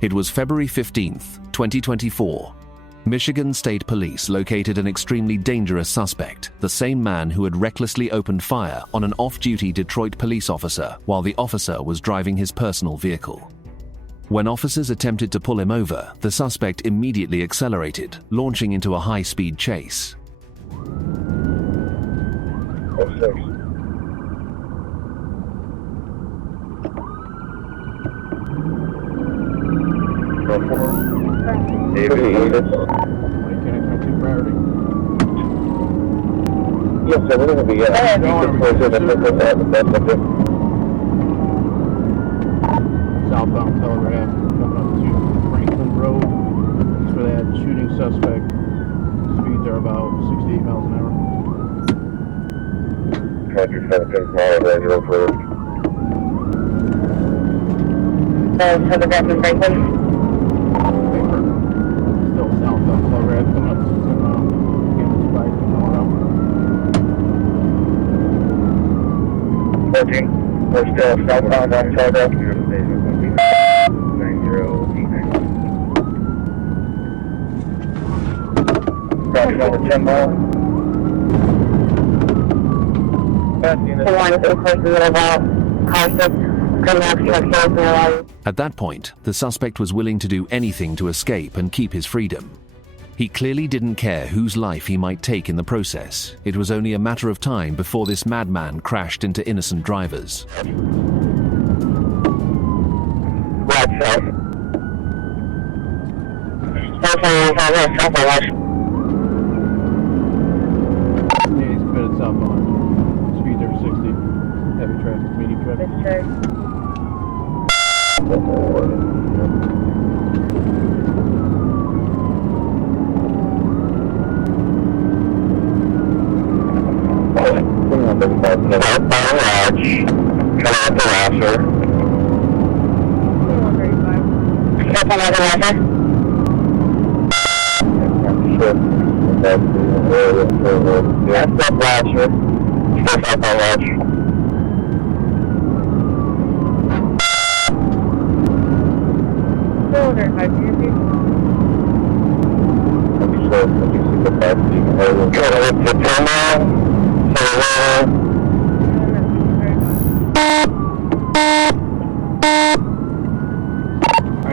It was February 15th, 2024. Michigan State Police located an extremely dangerous suspect, the same man who had recklessly opened fire on an off-duty Detroit police officer while the officer was driving his personal vehicle. When officers attempted to pull him over, the suspect immediately accelerated, launching into a high-speed chase. Yes, sir, we're going to be southbound Telegraph, coming up to Franklin Road. That's where that shooting suspect. Speeds are about 68 miles an hour. Roger, 17 miles, Road Road. Telegraph and Franklin. Still southbound Telegraph, coming up to 10 miles. Getting this bike going out. 14, we're still southbound on Telegraph. Roger, over 10 miles. At that point, the suspect was willing to do anything to escape and keep his freedom. He clearly didn't care whose life he might take in the process. It was only a matter of time before this madman crashed into innocent drivers. He's committed southbound. Speeds are 60. Heavy traffic, medium traffic.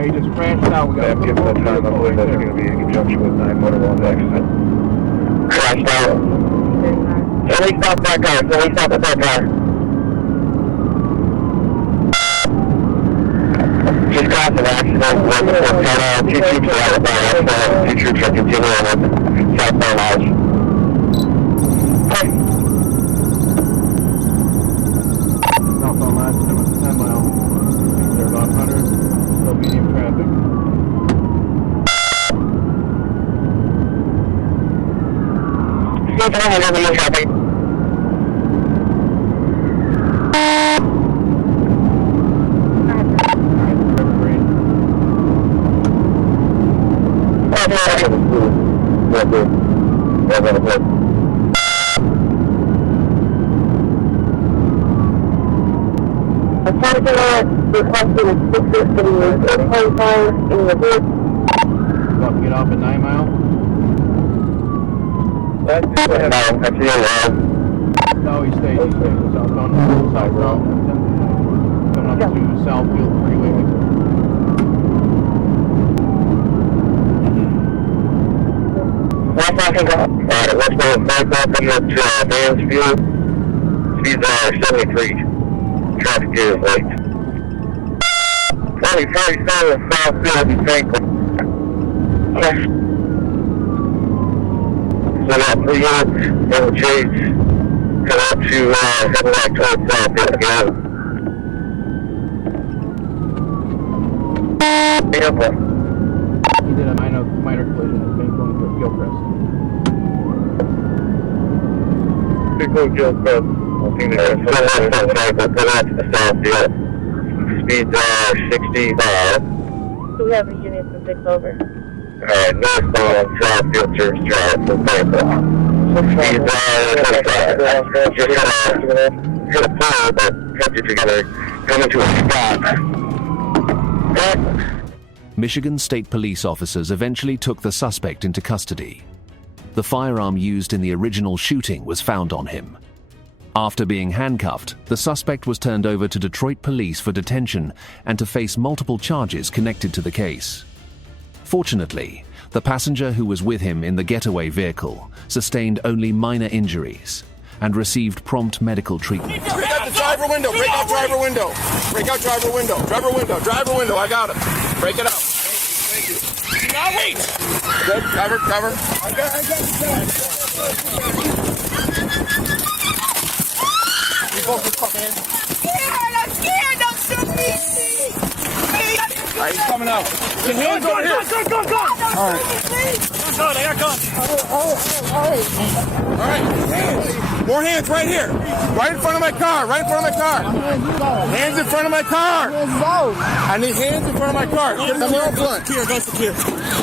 He just crashed out. We got to give that time. I believe that's going to be in conjunction with 911 accident. Crashed out. So we stopped that car. Just caused an accident. Two troops are out of accident. Two troops are continuing with southbound edge. Southbound line, 10 miles. They're about 100. Still medium traffic. Still medium traffic. About to get off at 9 Mile. No, he stays southbound side road. Coming up to Southfield Freeway. Let's go back up to Mansfield. Speeds are 73. Traffic is late. 47 Southfield and Franklin. Yes. So that 3 units in the chase. Come up to head back towards Southfield again. Beautiful. He did a minor collision at Franklin for Gilchrist. Gilchrist. Speeds are 65. So we have a unit from 6 over. Alright, northbound Southfield Church Drive for Franklin. Speeds are 25. Just hit a pole, but kept it together. Coming to a stop. Michigan State Police officers eventually took the suspect into custody. The firearm used in the original shooting was found on him. After being handcuffed, the suspect was turned over to Detroit police for detention and to face multiple charges connected to the case. Fortunately, the passenger who was with him in the getaway vehicle sustained only minor injuries and received prompt medical treatment. Break out the driver window, break out driver window. Break out driver window, driver window, driver window, I got him. Break it out. Thank you. Now wait. Good, cover, cover. I got the You both just fucking in. I'm scared, don't shoot me. All right, he's coming out. Get hands over here. Go. All right. Go, they got guns. All right, hands. More hands right here. Right in front of my car, right in front of my car. Hands in front of my car. I need hands in front of my car. Come around front.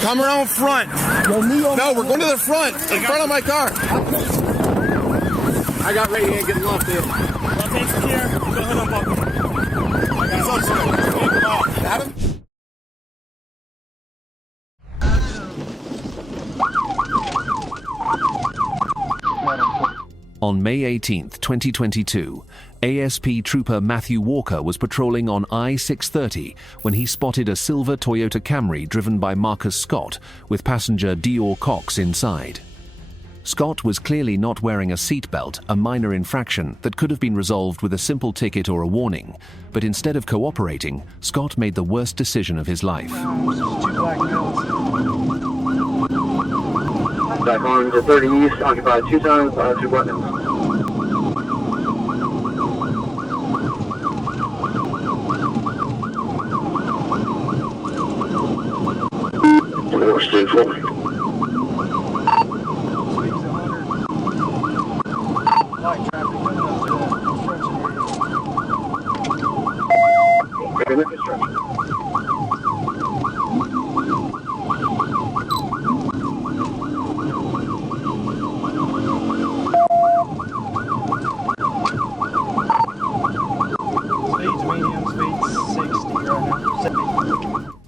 Come around front. No, we're going to the front. In front of my car. I got ready to get lumped in. Hands secure. Go ahead and bump. I got him. On May 18, 2022, ASP Trooper Matthew Walker was patrolling on I-630 when he spotted a silver Toyota Camry driven by Marcus Scott with passenger Dior Cox inside. Scott was clearly not wearing a seatbelt, a minor infraction that could have been resolved with a simple ticket or a warning, but instead of cooperating, Scott made the worst decision of his life. Back on to 30 East, occupied 2 times, 2 buttons. Stay forward.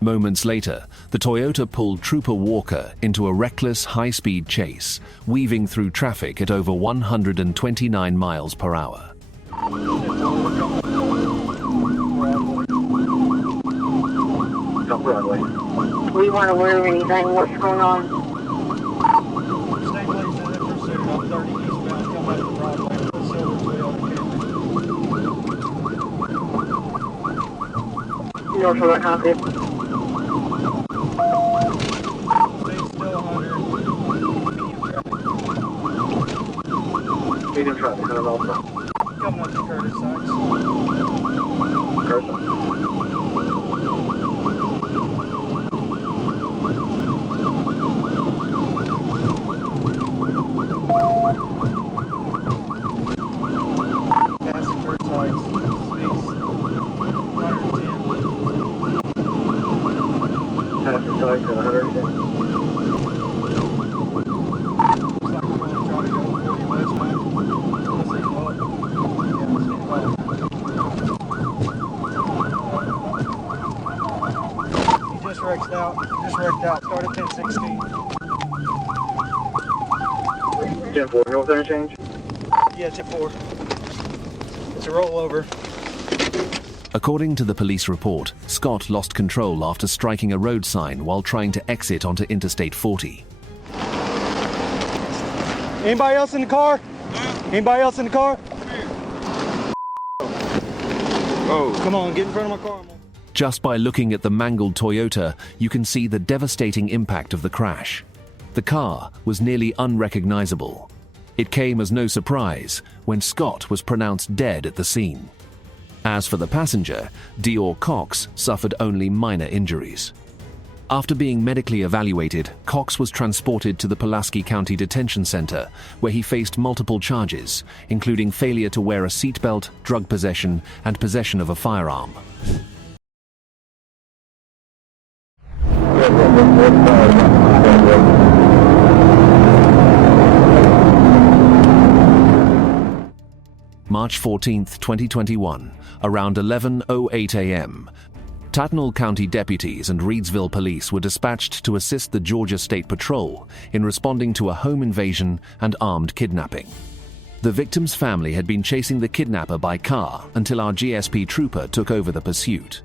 Moments later, the Toyota pulled Trooper Walker into a reckless high-speed chase, weaving through traffic at over 129 miles per hour. Broadway. We weren't aware of anything. What's going on? Stay placed in the pursuit on 30 eastbound, come back to Broadway with a silver Toyota Camry. North of that copy. Medium traffic, 100 miles per hour. Coming up to Curtis Sykes. Curtis. Passing Curtis Sykes. Passing Sykes at 110. Just wrecked out. Start at 1016. 10-4, north interchange. Yeah, tip 4. It's a rollover. According to the police report, Scott lost control after striking a road sign while trying to exit onto Interstate 40. Anybody else in the car? Anybody else in the car? Oh, come on, get in front of my car. Just by looking at the mangled Toyota, you can see the devastating impact of the crash. The car was nearly unrecognizable. It came as no surprise when Scott was pronounced dead at the scene. As for the passenger, Dior Cox suffered only minor injuries. After being medically evaluated, Cox was transported to the Pulaski County Detention Center, where he faced multiple charges, including failure to wear a seatbelt, drug possession, and possession of a firearm. March 14, 2021, around 11:08 a.m., Tattnall County deputies and Reidsville police were dispatched to assist the Georgia State Patrol in responding to a home invasion and armed kidnapping. The victim's family had been chasing the kidnapper by car until our GSP trooper took over the pursuit.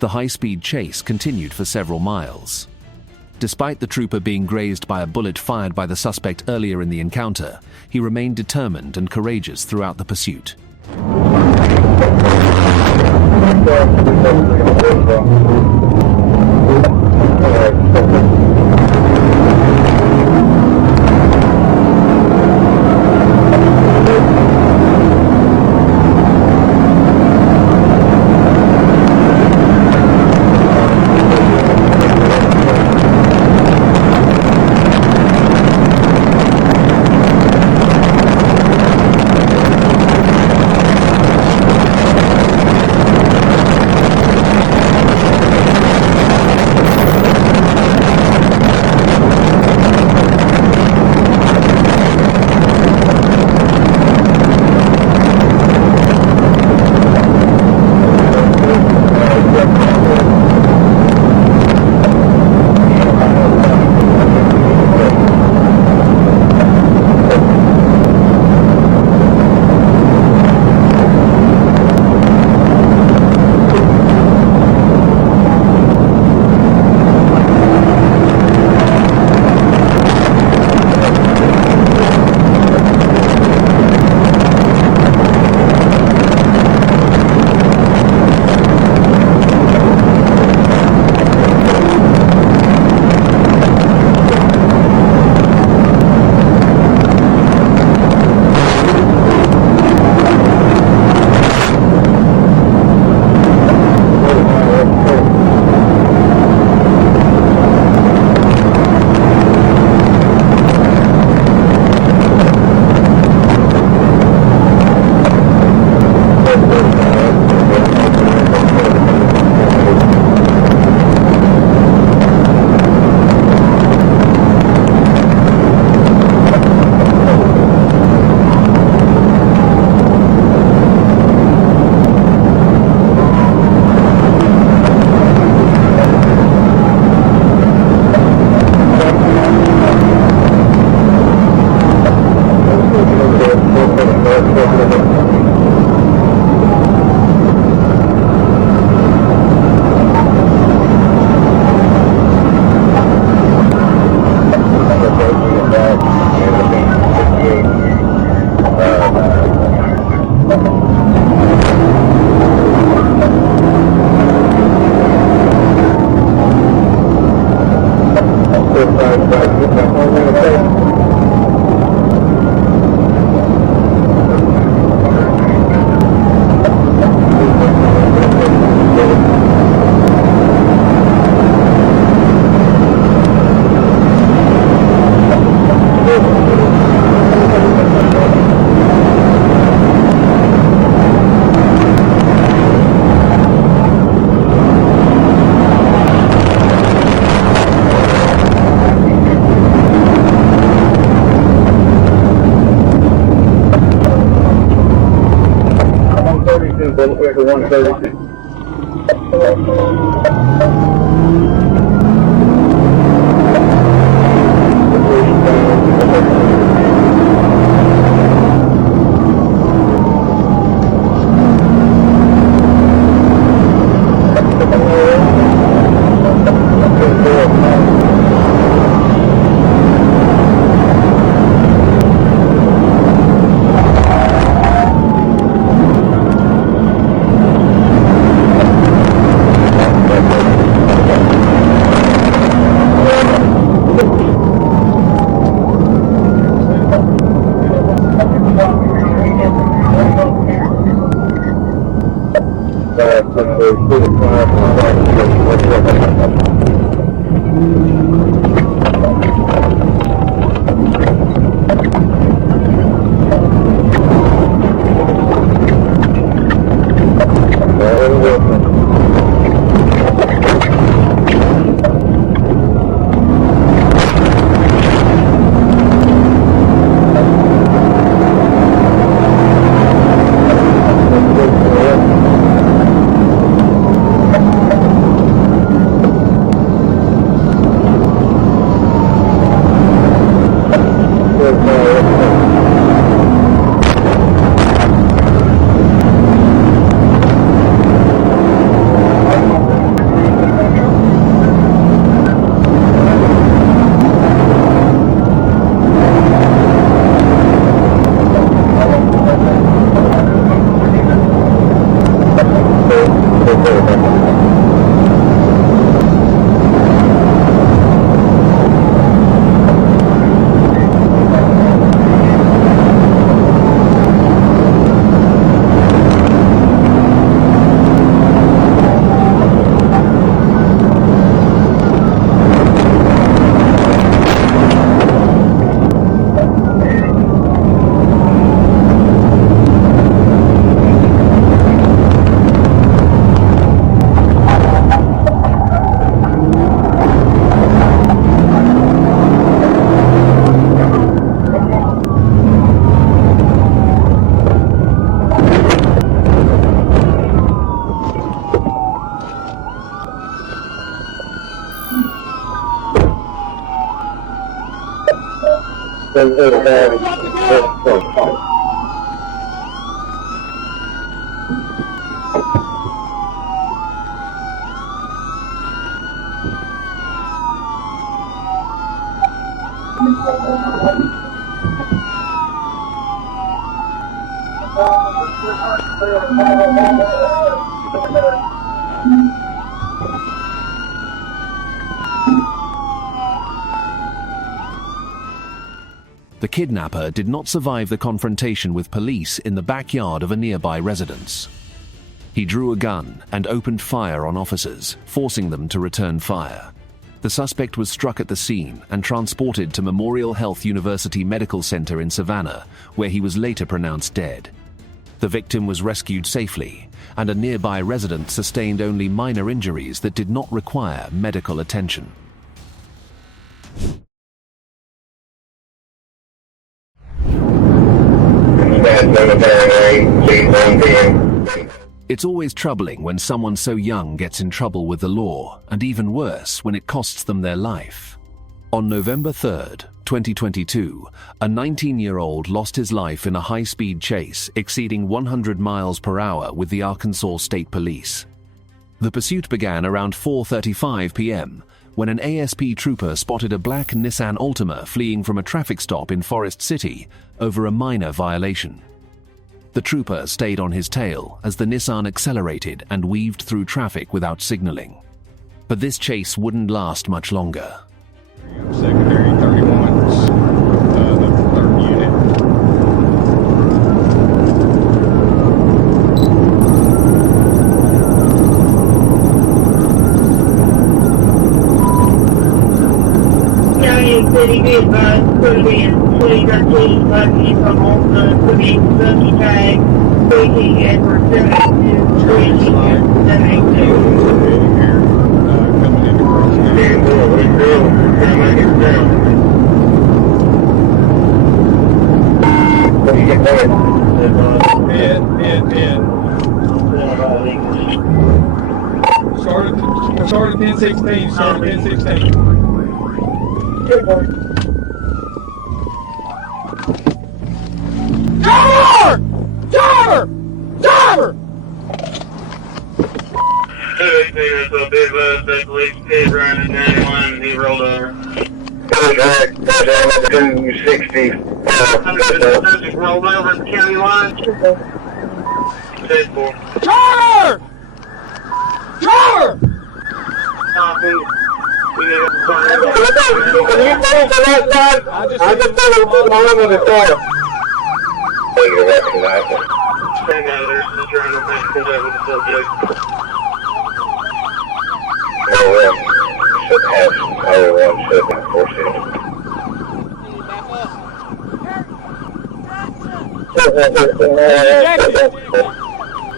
The high-speed chase continued for several miles. Despite the trooper being grazed by a bullet fired by the suspect earlier in the encounter, he remained determined and courageous throughout the pursuit. The kidnapper did not survive the confrontation with police in the backyard of a nearby residence. He drew a gun and opened fire on officers, forcing them to return fire. The suspect was struck at the scene and transported to Memorial Health University Medical Center in Savannah, where he was later pronounced dead. The victim was rescued safely, and a nearby resident sustained only minor injuries that did not require medical attention. It's always troubling when someone so young gets in trouble with the law, and even worse when it costs them their life. On November 3rd, 2022, a 19-year-old lost his life in a high-speed chase exceeding 100 miles per hour with the Arkansas State Police. The pursuit began around 4:35 p.m. when an ASP trooper spotted a black Nissan Altima fleeing from a traffic stop in Forest City over a minor violation. The trooper stayed on his tail as the Nissan accelerated and weaved through traffic without signaling. But this chase wouldn't last much longer. Secondary 31's the 3rd unit. County City be advised, put it in 2013, lucky from Olson, put in subject tag, 20 Edward 72, 20 Edward 72. Coming into Start at 10:16. Start at 10:16. Driver! Driver! Driver! There's a big bus that police kid running 91, he rolled over. Contract, 260. Subject rolled over the county line. 10-4. Driver! Driver! Copy. We need a I just put my arm on the car. you recognize it. Stand out there, still trying to make contact with the subject. No, should have, one should have forced it.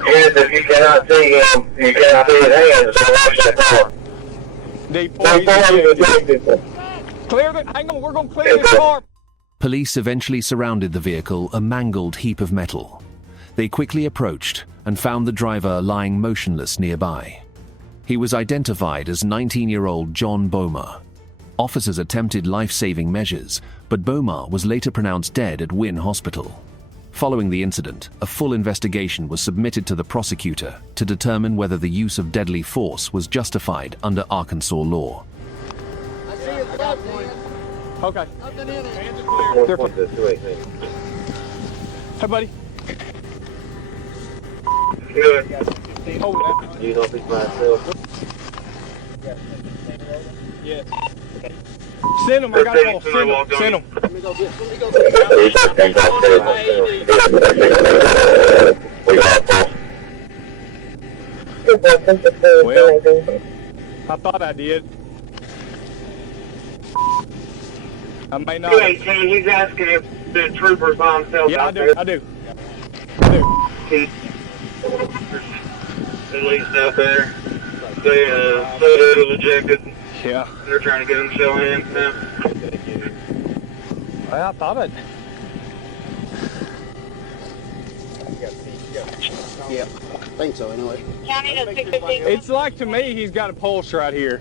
Hands, if you cannot see him, you cannot see his hands, so watch the car. Clear the, hang on, we're going to clear this car. Police eventually surrounded the vehicle, a mangled heap of metal. They quickly approached and found the driver lying motionless nearby. He was identified as 19-year-old John Bomer. Officers attempted life-saving measures, but Bomer was later pronounced dead at Wynn Hospital. Following the incident, a full investigation was submitted to the prosecutor to determine whether the use of deadly force was justified under Arkansas law. Okay. They're clear. Hey, buddy. Good. Hold that. You don't think myself. Yes. Send him, I got a call. Send him. Well, I thought I did. I may not. He's asking if the troopers by themselves. Yeah, I do. At least out there. They was ejected. Yeah. They're trying to get them to show hands now. Well, I thought it. Yeah, I think so anyway. County to 615. It's like to me he's got a pulse right here.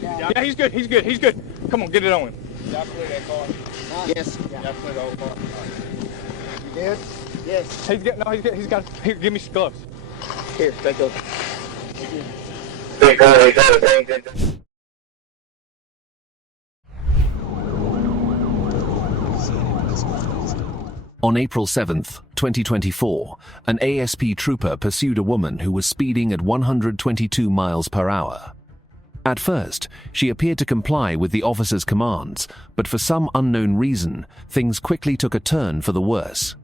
Yeah, he's good. Come on, get it on him. Y'all clear that car? Yes. Y'all clear the whole car? You did? Yes. He's got, here, give me some gloves. Here, take those. Big car, he's out of things. On April 7th, 2024, an ASP trooper pursued a woman who was speeding at 122 miles per hour. At first, she appeared to comply with the officer's commands, but for some unknown reason, things quickly took a turn for the worse.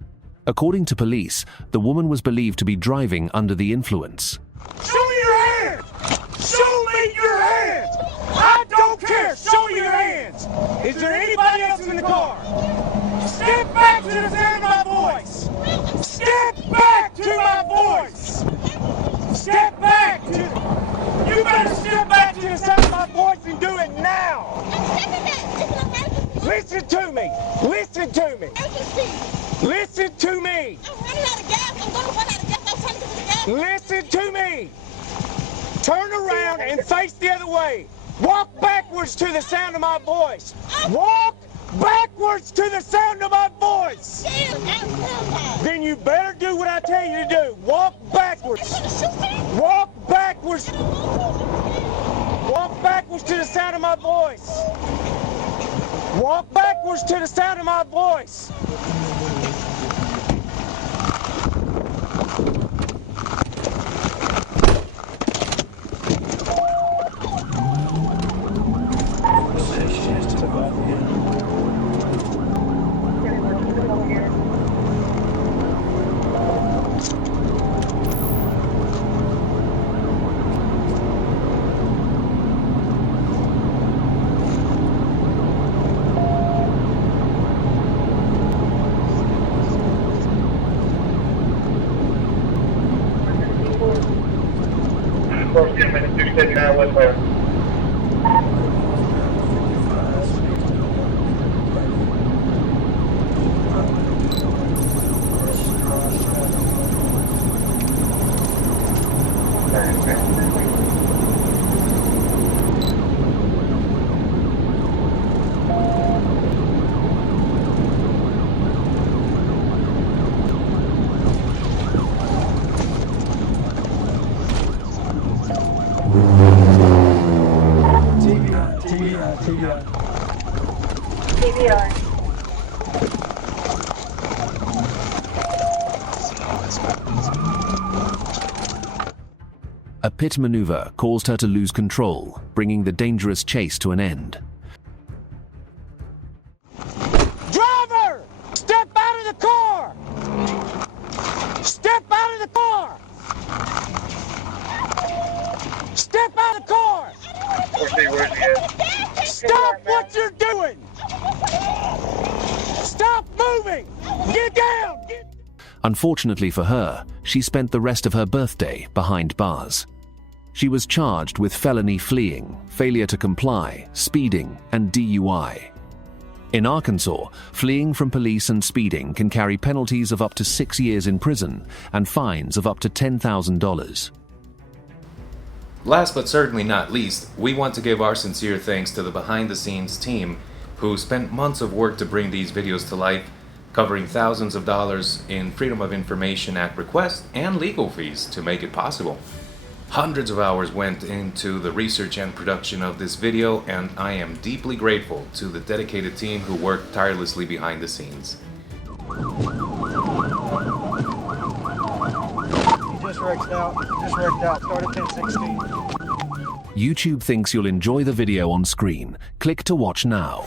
According to police, the woman was believed to be driving under the influence. Show me your hands! Show me your hands! I don't care! Show me your hands! Is there anybody else in the car? Step back to the sound of my voice! Step back to my voice! Step back to... You better step back to the sound of my voice and do it now! Listen to me! Listen to me! Listen to me! Listen to me! Turn around and face the other way! Walk backwards to the sound of my voice! Walk backwards to the sound of my voice! Then you better do what I tell you to do. Walk backwards. Walk backwards. Walk backwards to the sound of my voice. Walk backwards to the sound of my voice. A pit maneuver caused her to lose control, bringing the dangerous chase to an end. Driver! Step out of the car! Step out of the car! Step out of the car! Stop what you're doing! Stop moving! Get down! Unfortunately for her, she spent the rest of her birthday behind bars. She was charged with felony fleeing, failure to comply, speeding, and DUI. In Arkansas, fleeing from police and speeding can carry penalties of up to 6 years in prison and fines of up to $10,000. Last but certainly not least, we want to give our sincere thanks to the behind-the-scenes team who spent months of work to bring these videos to life, covering thousands of dollars in Freedom of Information Act requests and legal fees to make it possible. Hundreds of hours went into the research and production of this video, and I am deeply grateful to the dedicated team who worked tirelessly behind the scenes. Just wrecked out. Start at 10:16. YouTube thinks you'll enjoy the video on screen. Click to watch now.